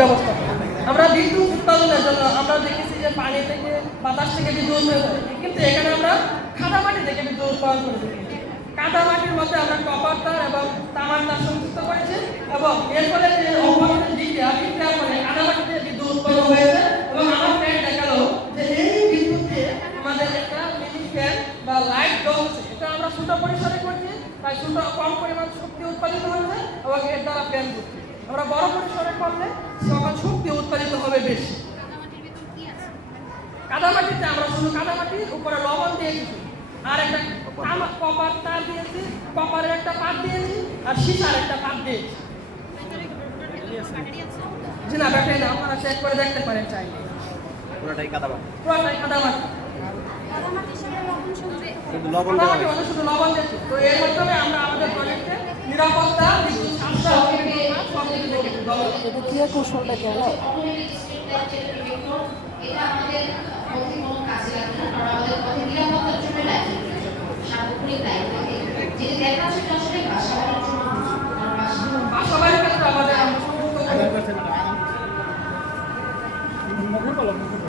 ব্যবস্থা করি। আমরা বিদ্যুৎ উৎপাদনের জন্য আমরা দেখেছি যে পানি থেকে বাতাস থেকে বিদ্যুৎ উৎপাদন হয়, কিন্তু এখানে আমরা কাদামাটি থেকে বিদ্যুৎ উৎপাদন করে থাকি। কাদামাটির মধ্যে আমরা কপার তার এবং তামার তার সংযুক্ত করেছি এবং এর ফলে যে অভ্যন্তরীণ বিক্রিয়ার ফলে কাদামাটিতে বিদ্যুৎ উৎপাদন হয়েছে। এবং আমার ফ্রেন্ড দেখালো যে এই বিদ্যুৎ আমাদের একটা মিনি ফ্যান বা লাইট জ্বলছে, এটা আমরা ছোট পরিসরে করছি, তাই ছোট কম পরিমাণ শক্তি উৎপাদিত হচ্ছে এবং এর দ্বারা ফ্যান করছি। আমরা বড় পরিসরে করলে তখন শক্তি উৎপাদিত হবে বেশি। কাদামাটিতে আমরা শুধু কাদামাটির উপরে লবণ দিয়েছি আর একটা কপার তার দিয়েছি, কপারের একটা পাত দিয়েছি আর সীসার একটা পাত দিয়েছি। জি না, ব্যাটারি না, আপনারা চেক করে দেখতে পারেন চাইলে। পুরোটাই কাদামাটি। পুরোটাই কাদামাটি। শুধু লবণ দেওয়া হয়েছে। শুধু লবণ দিয়েছি। তো এর মাধ্যমে আমরা আমাদের প্রজেক্টে নিরাপত্তা, বিদ্যুৎ সাশ্রয় সব কিছু দেখেছি। এটা ক্রিয়া কৌশলটা কেন? এটা আমাদের মধ্যে কোনো কাজে লাগে না, কারণ আমাদের পথে নিরাপত্তার জন্য লাইফ সার্বক্ষণিক লাইফ থাকে। যেটা দেখা যাচ্ছে আসলে বাসা